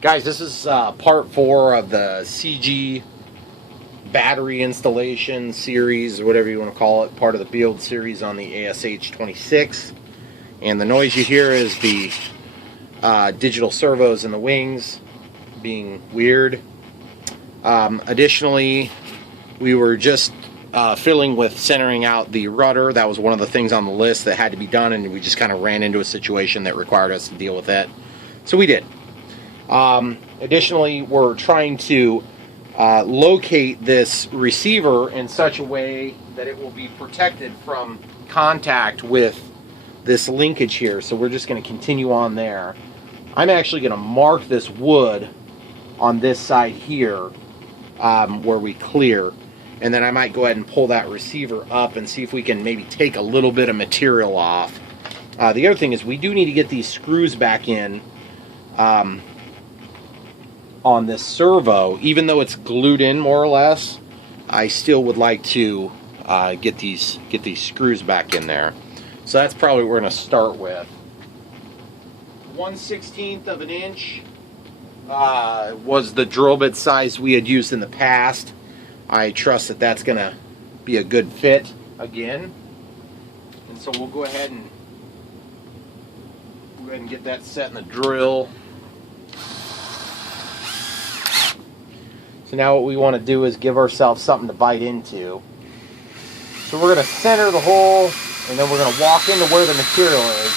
Guys, this is part 4 of the CG battery installation series, or whatever you want to call it, part of the build series on the ASH26. And the noise you hear is the digital servos in the wings being weird. Additionally, we were just fiddling with centering out the rudder. That was one of the things on the list that had to be done, and we just kind of ran into a situation that required us to deal with it. So we did. Additionally, we're trying to locate this receiver in such a way that it will be protected from contact with this linkage here. So we're just going to continue on there. I'm actually going to mark this wood on this side here where we clear. And then I might go ahead and pull that receiver up and see if we can maybe take a little bit of material off. The other thing is we do need to get these screws back in on this servo. Even though it's glued in more or less, I still would like to get these screws back in there. So that's probably what we're going to start with. 1/16 of an inch was the drill bit size we had used in the past. I trust that that's going to be a good fit again. And so we'll go ahead and get that set in the drill. So now what we want to do is give ourselves something to bite into. So we're going to center the hole, and then we're going to walk into where the material is.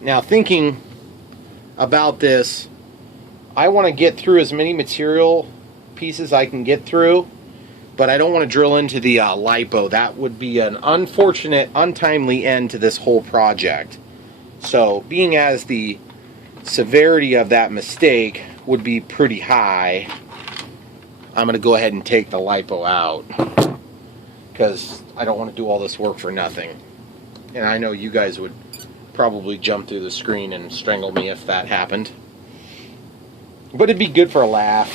Now, thinking about this, I want to get through as many material pieces I can get through, but I don't want to drill into the lipo. That would be an unfortunate, untimely end to this whole project. So, being as the severity of that mistake would be pretty high, I'm going to go ahead and take the lipo out, because I don't want to do all this work for nothing. And I know you guys would probably jump through the screen and strangle me if that happened. But it'd be good for a laugh.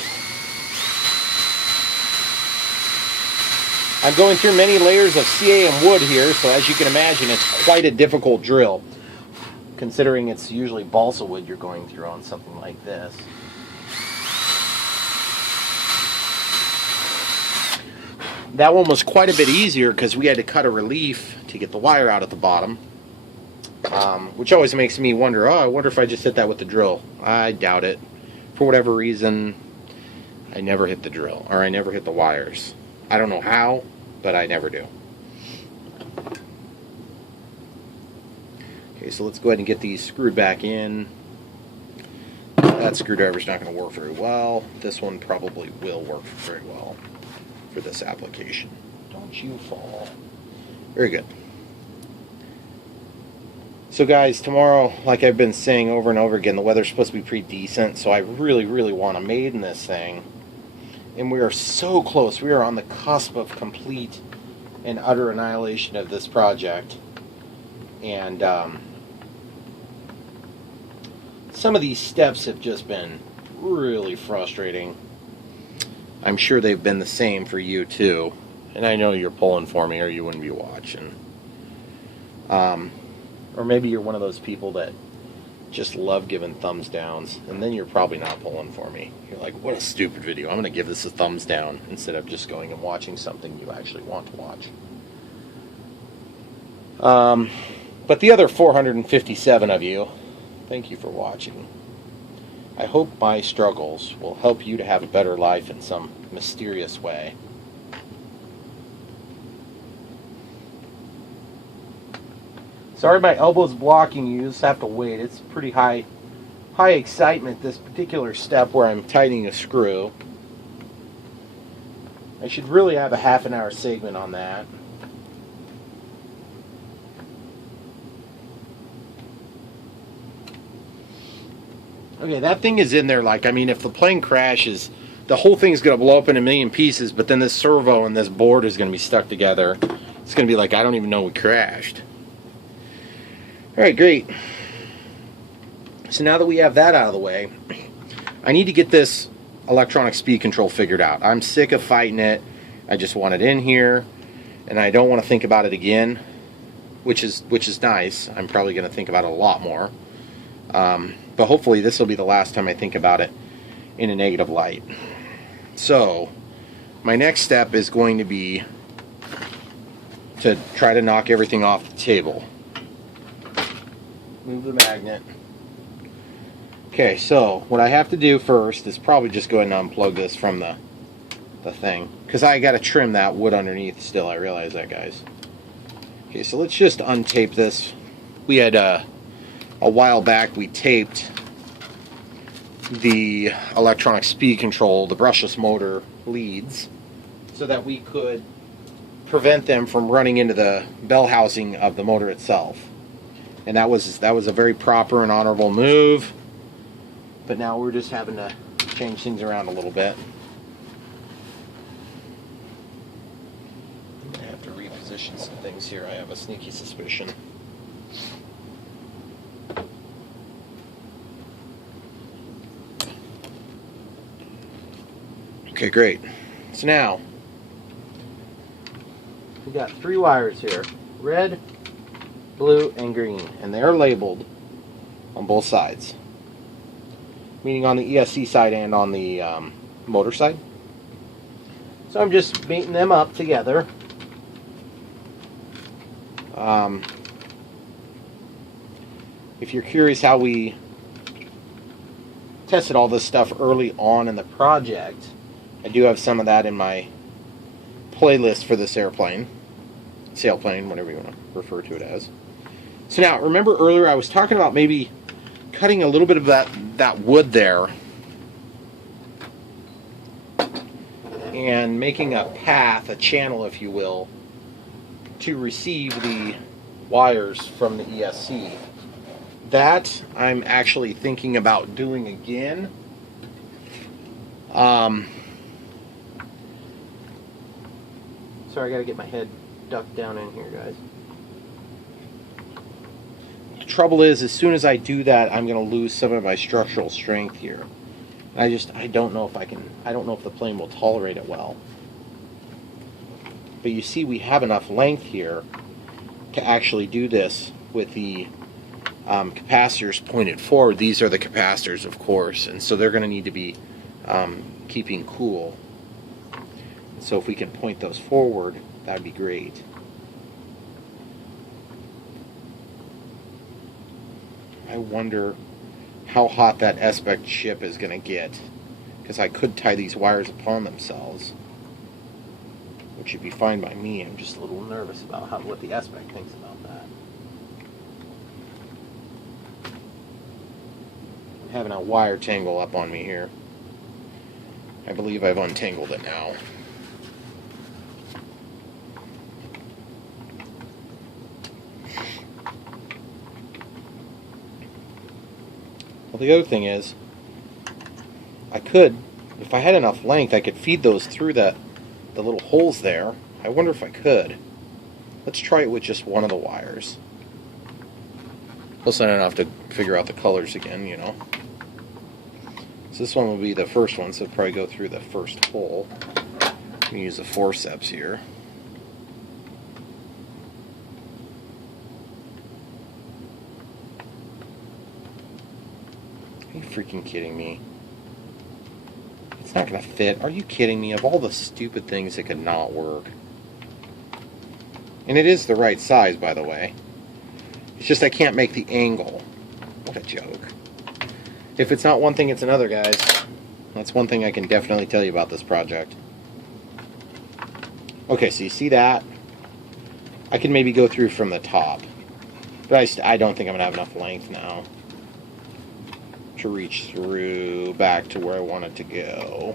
I'm going through many layers of CAM wood here, so as you can imagine, it's quite a difficult drill, considering it's usually balsa wood you're going through on something like this. That one was quite a bit easier because we had to cut a relief to get the wire out at the bottom, which always makes me wonder, oh, I wonder if I just hit that with the drill. I doubt it. For whatever reason, I never hit the drill, or I never hit the wires. I don't know how, but I never do. Okay, so let's go ahead and get these screwed back in. That screwdriver's not going to work very well. This one probably will work very well for this application. Don't you fall. Very good. So guys, tomorrow, like I've been saying over and over again, the weather's supposed to be pretty decent, so I really, really want to maiden this thing. And we are so close. We are on the cusp of complete and utter annihilation of this project. And some of these steps have just been really frustrating. I'm sure they've been the same for you too. And I know you're pulling for me or you wouldn't be watching. Or maybe you're one of those people that just love giving thumbs downs, and then you're probably not pulling for me. You're like, what a stupid video. I'm going to give this a thumbs down instead of just going and watching something you actually want to watch. But the other 457 of you, thank you for watching. I hope my struggles will help you to have a better life in some mysterious way. Sorry my elbow's blocking you, just have to wait. It's pretty high excitement, this particular step where I'm tightening a screw. I should really have a half-an-hour segment on that. Okay, that thing is in there like, I mean, if the plane crashes, the whole thing's going to blow up in a million pieces, but then this servo and this board is going to be stuck together. It's going to be like, I don't even know we crashed. Alright, great. So now that we have that out of the way, I need to get this electronic speed control figured out. I'm sick of fighting it. I just want it in here. and I don't want to think about it again, which is nice. I'm probably going to think about it a lot more. But hopefully this will be the last time I think about it in a negative light. So my next step is going to be to try to knock everything off the table. Move the magnet. Okay, so what I have to do first is probably just go ahead and unplug this from the thing, because I got to trim that wood underneath still. I realize that, guys. Okay, so let's just untape this. We had a while back we taped the electronic speed control, the brushless motor leads, so that we could prevent them from running into the bell housing of the motor itself. And that was a very proper and honorable move. But now we're just having to change things around a little bit. I have to reposition some things here. I have a sneaky suspicion. Okay, great. So now we got 3 wires here: red, blue, and green, and they are labeled on both sides, meaning on the ESC side and on the motor side. So I'm just meeting them up together. If you're curious how we tested all this stuff early on in the project, I do have some of that in my playlist for this airplane, sailplane, whatever you want to refer to it as. So now, remember earlier I was talking about maybe cutting a little bit of that wood there and making a path, a channel if you will, to receive the wires from the ESC. That I'm actually thinking about doing again. Sorry, I gotta get my head ducked down in here, guys. The trouble is, as soon as I do that, I'm gonna lose some of my structural strength here. I don't know if I can. I don't know if the plane will tolerate it well. But you see, we have enough length here to actually do this with the capacitors pointed forward. These are the capacitors, of course, and so they're going to need to be keeping cool. So if we can point those forward, that would be great. I wonder how hot that aspect chip is going to get, because I could tie these wires upon themselves, which would be fine by me. I'm just a little nervous about what the aspect thinks about that. I'm having a wire tangle up on me here. I believe I've untangled it now. Well, the other thing is, I could, if I had enough length, I could feed those through the little holes there. I wonder if I could. Let's try it with just one of the wires. Plus I don't have to figure out the colors again, you know. So this one will be the first one, so it'll probably go through the first hole. I'm going to use the forceps here. Are you freaking kidding me? It's not going to fit. Are you kidding me? Of all the stupid things that could not work. And it is the right size, by the way. It's just I can't make the angle. What a joke. If it's not one thing, it's another, guys. That's one thing I can definitely tell you about this project. Okay, so you see that? I can maybe go through from the top. But I don't think I'm going to have enough length now to reach through back to where I want it to go.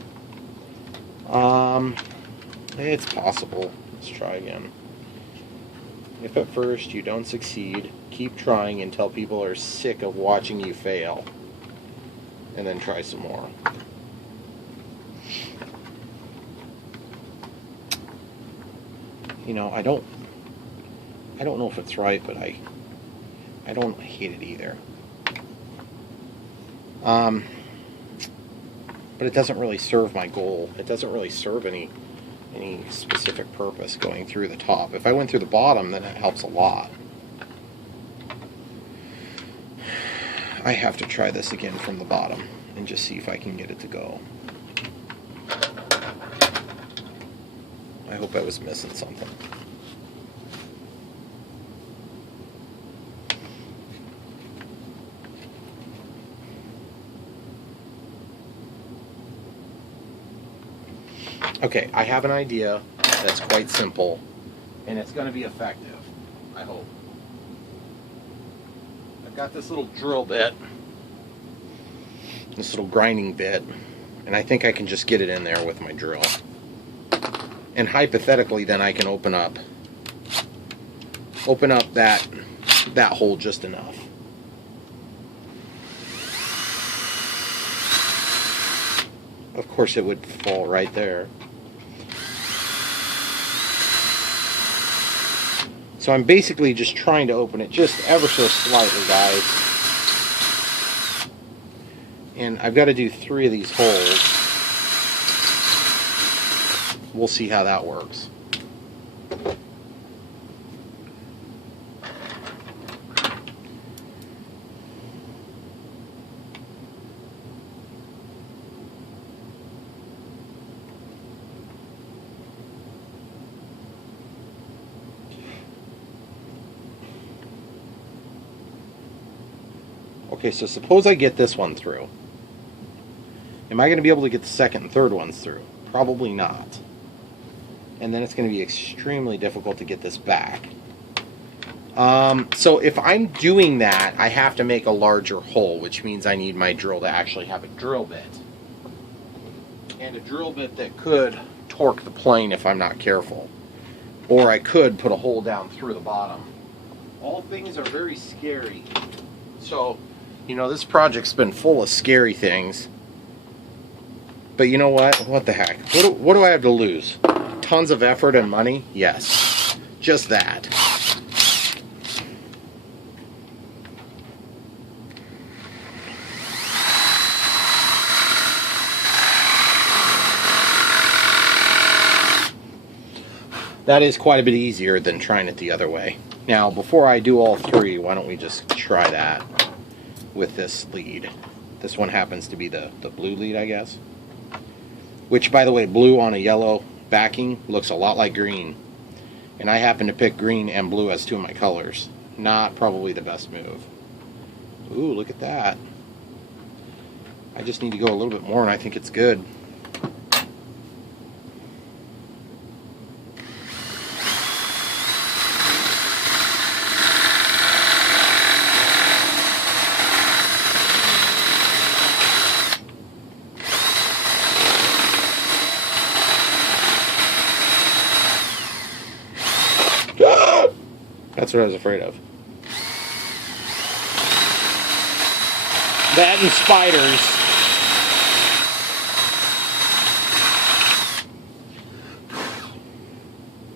It's possible. Let's try again. If at first you don't succeed, keep trying until people are sick of watching you fail. And then try some more. You know, I don't know if it's right, but I don't hate it either. But it doesn't really serve my goal. It doesn't really serve any any specific purpose going through the top. If I went through the bottom, then it helps a lot. I have to try this again from the bottom and just see if I can get it to go. I hope I was missing something. Okay, I have an idea that's quite simple, and it's going to be effective, I hope. I've got this little drill bit, this little grinding bit, and I think I can just get it in there with my drill. And hypothetically, then I can open up that hole just enough. Of course, it would fall right there. So I'm basically just trying to open it just ever so slightly, guys. And I've got to do 3 of these holes. We'll see how that works. Okay, so suppose I get this one through. Am I going to be able to get the second and third ones through? Probably not. And then it's going to be extremely difficult to get this back. So if I'm doing that, I have to make a larger hole, which means I need my drill to actually have a drill bit. And a drill bit that could torque the plane if I'm not careful. Or I could put a hole down through the bottom. All things are very scary. So, you know, this project's been full of scary things. But you know what? What the heck? What do I have to lose? Tons of effort and money? Yes. Just that. That is quite a bit easier than trying it the other way. Now, before I do all 3, why don't we just try that with this lead. This one happens to be the blue lead, I guess. Which, by the way, blue on a yellow backing looks a lot like green. And I happen to pick green and blue as 2 of my colors. Not probably the best move. Ooh, look at that. I just need to go a little bit more and I think it's good. That's what I was afraid of. That and spiders.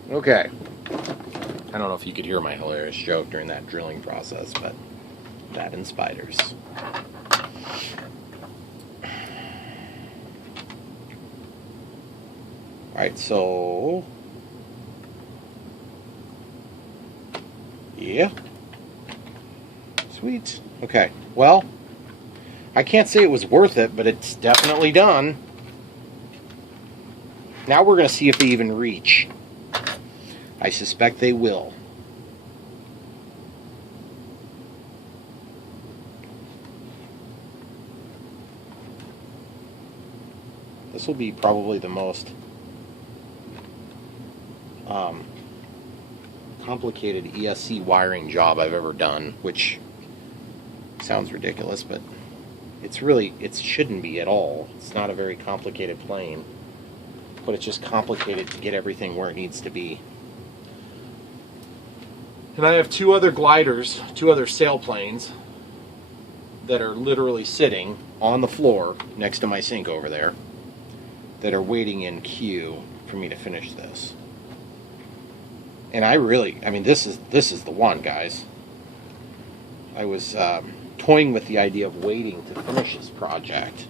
Okay. I don't know if you could hear my hilarious joke during that drilling process, but that and spiders. Alright, so... yeah. Sweet. Okay. Well, I can't say it was worth it, but it's definitely done. Now we're going to see if they even reach. I suspect they will. This will be probably the most complicated ESC wiring job I've ever done, which sounds ridiculous, but it shouldn't be at all. It's not a very complicated plane, but it's just complicated to get everything where it needs to be. And I have 2 other gliders, 2 other sailplanes that are literally sitting on the floor next to my sink over there that are waiting in queue for me to finish this. And I mean, this is the one, guys. I was toying with the idea of waiting to finish this project,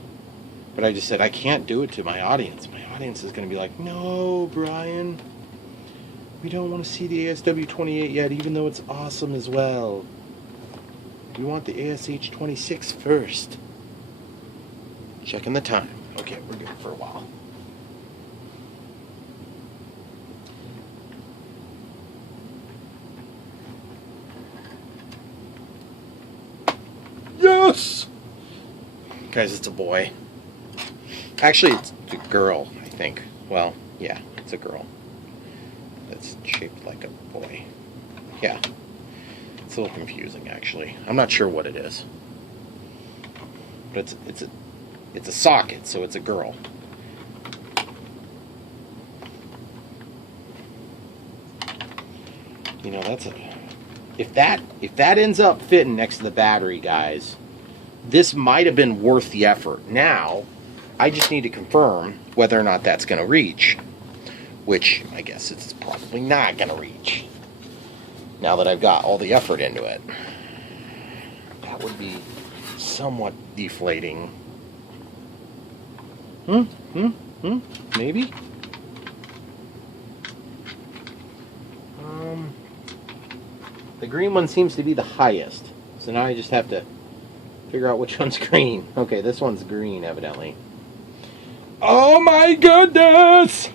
But I just said, I can't do it to my audience. My audience is going to be like, no, Brian, we don't want to see the ASW28 yet, even though it's awesome as well. We want the ASH26 first. Checking the time. Okay, we're good for a while. Yes! Guys, it's a boy. Actually, it's a girl, I think. Well, yeah, it's a girl. That's shaped like a boy. Yeah. It's a little confusing, actually. I'm not sure what it is. But it's a socket, so it's a girl. You know, that's a... If that ends up fitting next to the battery, guys, this might have been worth the effort. Now, I just need to confirm whether or not that's going to reach, which I guess it's probably not going to reach. Now that I've got all the effort into it, that would be somewhat deflating. Maybe. The green one seems to be the highest, so now I just have to figure out which one's green. Okay, this one's green, evidently. Oh my goodness!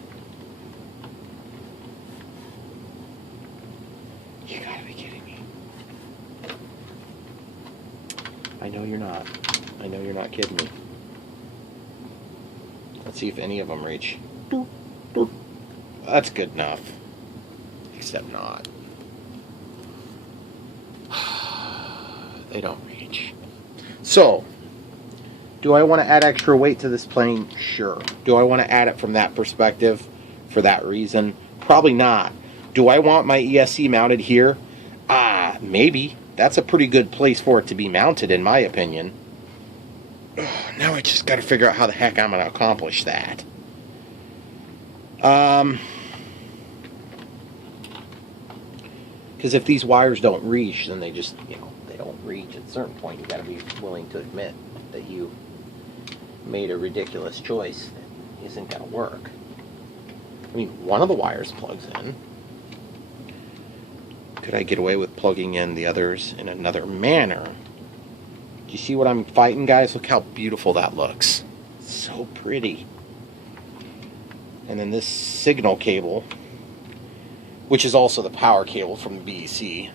You gotta be kidding me. I know you're not. I know you're not kidding me. Let's see if any of them reach. That's good enough. Except not. They don't reach. So, do I want to add extra weight to this plane? Sure. Do I want to add it from that perspective for that reason? Probably not. Do I want my ESC mounted here? Maybe. That's a pretty good place for it to be mounted, in my opinion. Now I just got to figure out how the heck I'm going to accomplish that. Because if these wires don't reach, then they just, you know, they don't reach. At a certain point, you got to be willing to admit that you made a ridiculous choice that isn't going to work. I mean, one of the wires plugs in. Could I get away with plugging in the others in another manner? Do you see what I'm fighting, guys? Look how beautiful that looks. So pretty. And then this signal cable, which is also the power cable from the BEC,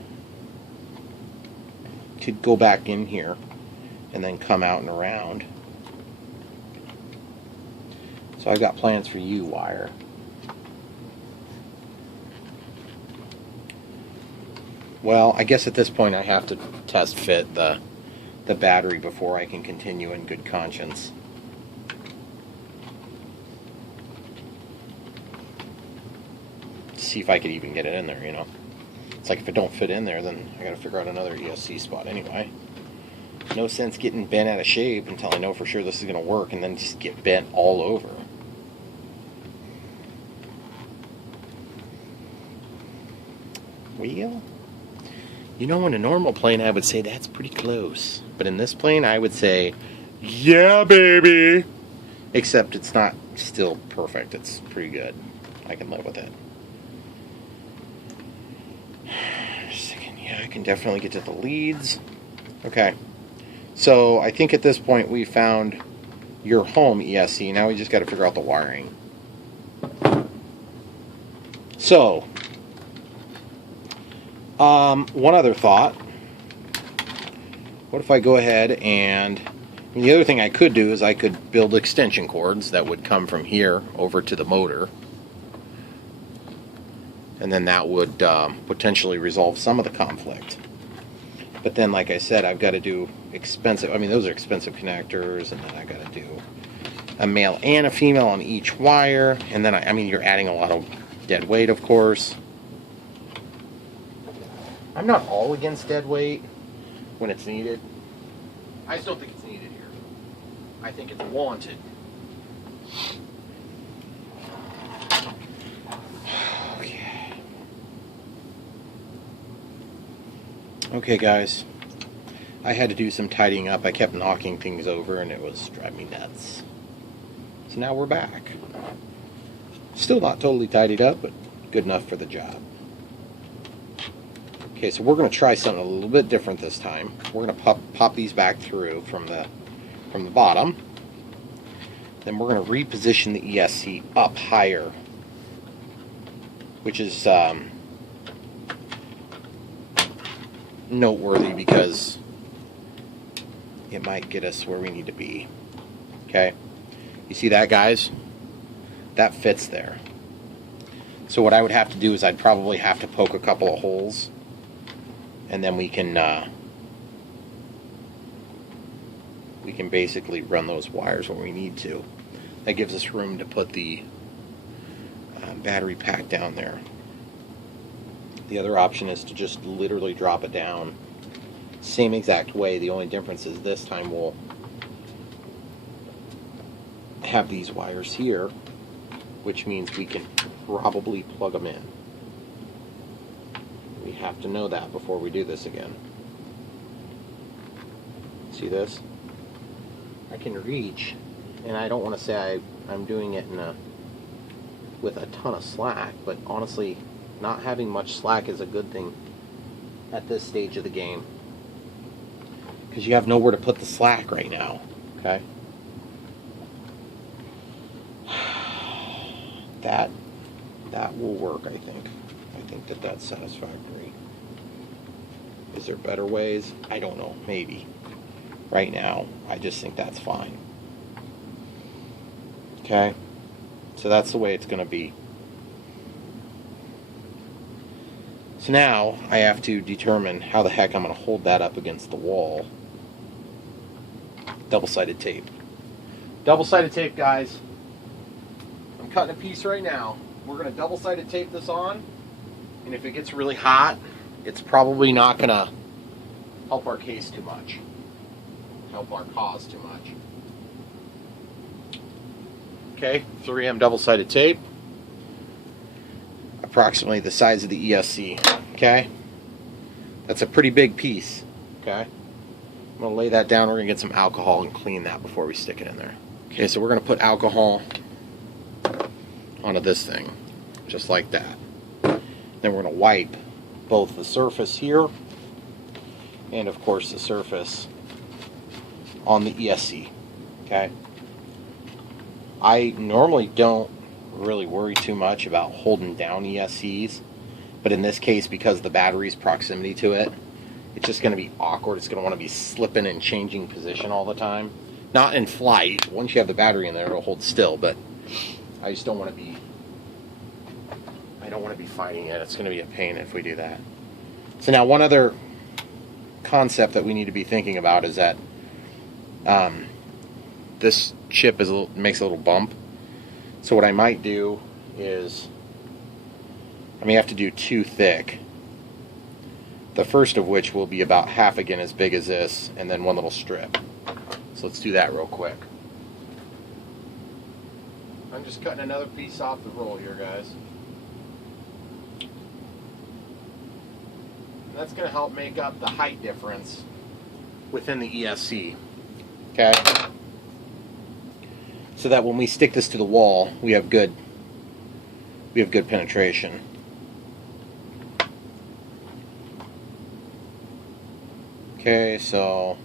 could go back in here and then come out and around. So I've got plans for you, wire. Well, I guess at this point I have to test fit the battery before I can continue in good conscience. See if I could even get it in there, you know. It's like if it don't fit in there, then I gotta figure out another ESC spot anyway. No sense getting bent out of shape until I know for sure this is gonna work and then just get bent all over. Well, you know, in a normal plane I would say that's pretty close. But in this plane I would say, yeah, baby! Except it's not still perfect. It's pretty good. I can live with it. Yeah, I can definitely get to the leads. Okay. So I think at this point we found your home ESC. Now we just got to figure out the wiring. So, one other thought. What if I go ahead and the other thing I could do is I could build extension cords that would come from here over to the motor. And then that would potentially resolve some of the conflict. But then, like I said, I've got to do expensive, I mean, those are expensive connectors, and then I got to do a male and a female on each wire. And then, I mean, you're adding a lot of dead weight, of course. I'm not all against dead weight when it's needed. I just don't think it's needed here. I think it's wanted. Okay, guys, I had to do some tidying up. I kept knocking things over and it was driving me nuts. So now we're back. Still not totally tidied up, but good enough for the job. Okay, so we're going to try something a little bit different this time. We're going to pop these back through from the bottom. Then we're going to reposition the ESC up higher, which is noteworthy because it might get us where we need to be. Okay, you see that, guys? That fits there. So what I would have to do is I'd probably have to poke a couple of holes, and then we can basically run those wires when we need to. That gives us room to put the battery pack down there. The other option is to just literally drop it down same exact way. The only difference is this time we'll have these wires here, which means we can probably plug them in. We have to know that before we do this again. See this? I can reach, and I don't want to say I'm doing it with a ton of slack, but honestly, not having much slack is a good thing at this stage of the game, because you have nowhere to put the slack right now. Okay? That will work, I think. I think that's satisfactory. Is there better ways? I don't know. Maybe. Right now, I just think that's fine. Okay? So that's the way it's going to be. So now, I have to determine how the heck I'm going to hold that up against the wall. Double-sided tape. Double-sided tape, guys. I'm cutting a piece right now. We're going to double-sided tape this on, and if it gets really hot, it's probably not going to help our case too much, help our cause too much. Okay, 3M double-sided tape, approximately the size of the ESC. Okay, that's a pretty big piece. Okay, I'm going to lay that down. We're going to get some alcohol and clean that before we stick it in there. Okay, so we're going to put alcohol onto this thing, just like that. Then we're going to wipe both the surface here and, of course, the surface on the ESC. Okay? I normally don't really worry too much about holding down ESCs, but in this case, because of the battery's proximity to it, it's just going to be awkward. It's going to want to be slipping and changing position all the time. Not in flight. Once you have the battery in there, it'll hold still, but I just don't want to be fighting it. It's going to be a pain if we do that. So now one other concept that we need to be thinking about is that this chip makes a little bump. So what I might do is I may have to do two thick. The first of which will be about half again as big as this, and then one little strip. So let's do that real quick. I'm just cutting another piece off the roll here, guys. And that's going to help make up the height difference within the ESC. Okay? So that when we stick this to the wall, we have good penetration. Okay, so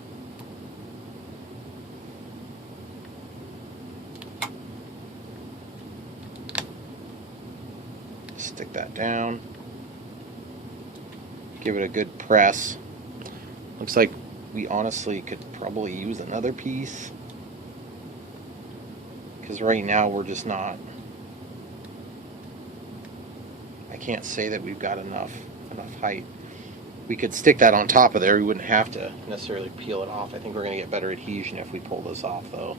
stick that down. Give it a good press. Looks like we honestly could probably use another piece, because right now we're just not. I can't say that we've got enough height. We could stick that on top of there. We wouldn't have to necessarily peel it off. I think we're going to get better adhesion if we pull this off, though.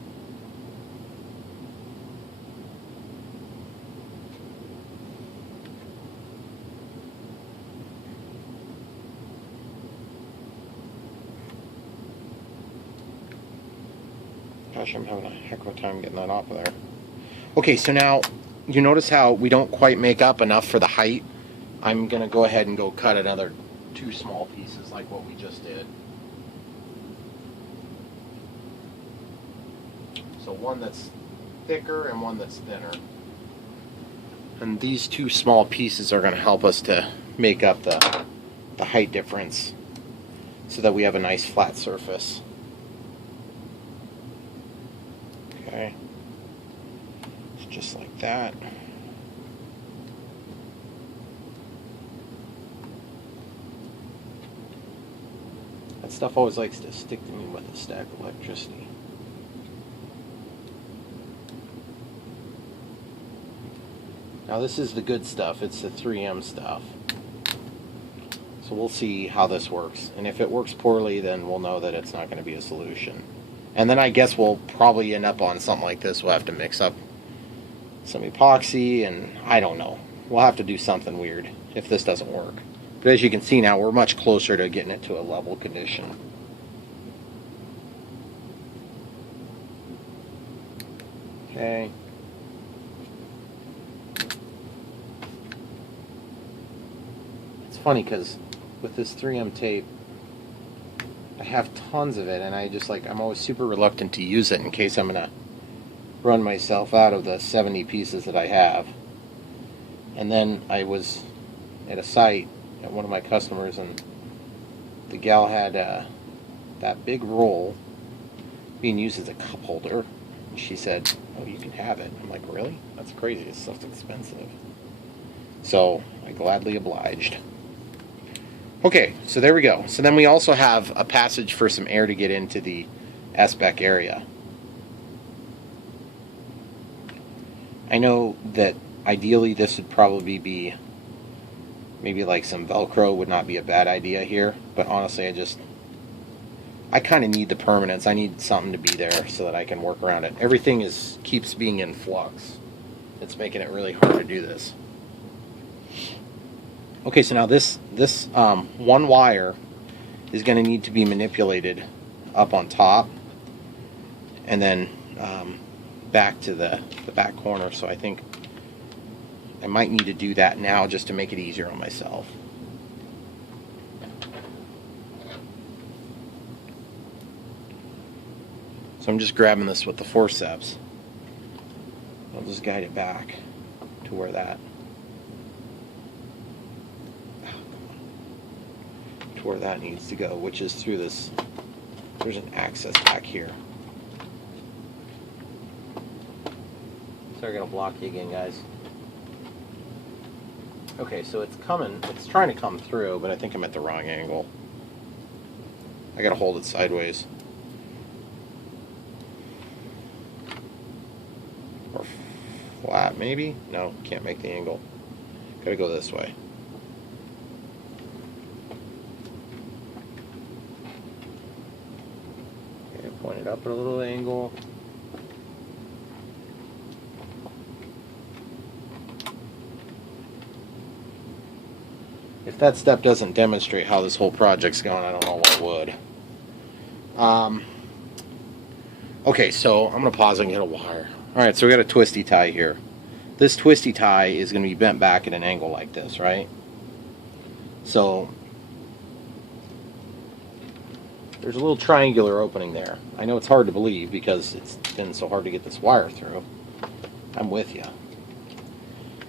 Gosh, I'm having a heck of a time getting that off of there. Okay, so now you notice how we don't quite make up enough for the height. I'm going to go ahead and go cut another 2 small pieces like what we just did. So one that's thicker and one that's thinner. And these two small pieces are going to help us to make up the height difference so that we have a nice flat surface. Okay. It's just like that. That stuff always likes to stick to me with a stack of electricity. Now this is the good stuff, it's the 3M stuff. So we'll see how this works. And if it works poorly, then we'll know that it's not going to be a solution. And then I guess we'll probably end up on something like this. We'll have to mix up some epoxy and I don't know. We'll have to do something weird if this doesn't work. But as you can see now, we're much closer to getting it to a level condition. Okay. It's funny because with this 3M tape, I have tons of it, and I'm always super reluctant to use it in case I'm gonna run myself out of the 70 pieces that I have. And then I was at a site at one of my customers, and the gal had that big roll being used as a cup holder, and she said, "Oh, you can have it." I'm like, "Really? That's crazy. This stuff's expensive." So I gladly obliged. Okay, so there we go. So then we also have a passage for some air to get into the S-Bec area. I know that ideally this would probably be maybe like some Velcro would not be a bad idea here, but honestly I kind of need the permanence. I need something to be there so that I can work around it. Everything keeps being in flux. It's making it really hard to do this. Okay, so now this one wire is going to need to be manipulated up on top and then back to the back corner. So I think I might need to do that now just to make it easier on myself. So I'm just grabbing this with the forceps. I'll just guide it back to where that needs to go, which is through this. There's an access back here. Sorry, I'm gonna block you again, guys. Okay, so it's trying to come through, but I think I'm at the wrong angle. I gotta hold it sideways. Or flat, maybe? No, can't make the angle. Gotta go this way. Okay, point it up at a little angle. If that step doesn't demonstrate how this whole project's going, I don't know what would. Okay, so I'm going to pause and get a wire. Alright, so we got a twisty tie here. This twisty tie is going to be bent back at an angle like this, right? So there's a little triangular opening there. I know it's hard to believe because it's been so hard to get this wire through. I'm with you.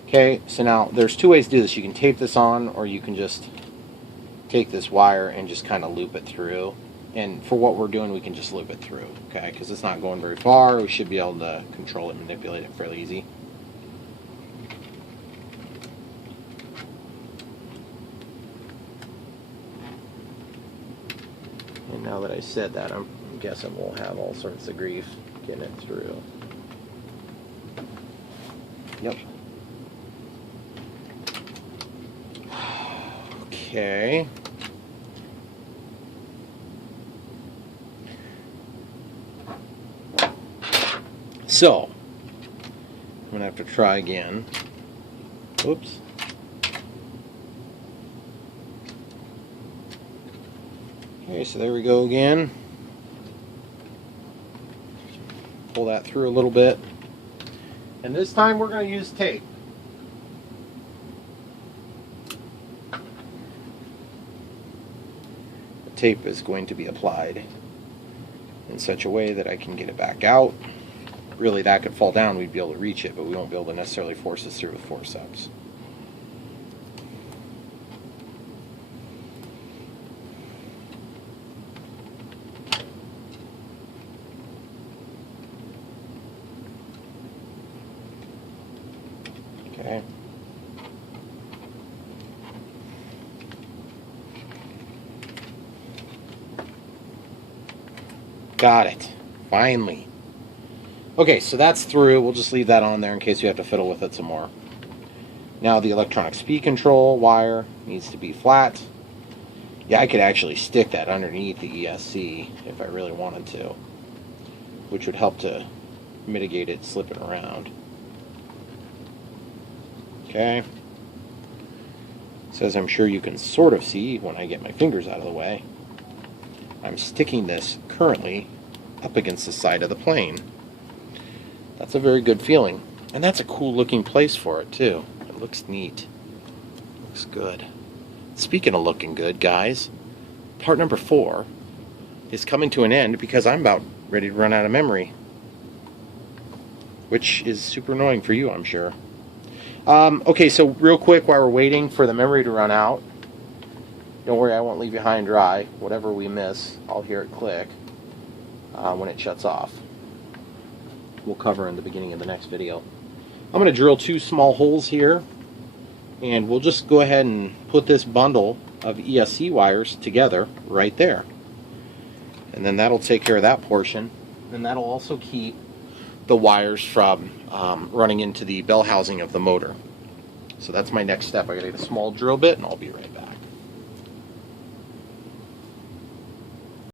Okay, so now there's two ways to do this. You can tape this on, or you can just take this wire and just kind of loop it through. And for what we're doing, we can just loop it through, okay? Because it's not going very far. We should be able to control it and manipulate it fairly easy. And now that I said that, I'm guessing we'll have all sorts of grief getting it through. Yep. Okay. So, I'm going to have to try again. Oops. Okay, so there we go again. Pull that through a little bit. And this time we're going to use tape. Tape is going to be applied in such a way that I can get it back out. really that could fall down, we'd be able to reach it, but we won't be able to necessarily force this through with forceps. Okay. Got it. Finally. Okay, so that's through. We'll just leave that on there in case we have to fiddle with it some more. Now the electronic speed control wire needs to be flat. Yeah, I could actually stick that underneath the ESC if I really wanted to, which would help to mitigate it slipping around. Okay. So as I'm sure you can sort of see when I get my fingers out of the way, I'm sticking this currently up against the side of the plane. That's a very good feeling. And that's a cool looking place for it too. It looks neat. Looks good. Speaking of looking good, guys, part number 4 is coming to an end because I'm about ready to run out of memory. Which is super annoying for you, I'm sure. Okay, so real quick while we're waiting for the memory to run out, don't worry, I won't leave you high and dry. Whatever we miss, I'll hear it click when it shuts off. We'll cover in the beginning of the next video. I'm going to drill 2 small holes here, and we'll just go ahead and put this bundle of ESC wires together right there. And then that'll take care of that portion, and that'll also keep the wires from running into the bell housing of the motor. So that's my next step. I gotta get a small drill bit and I'll be right back.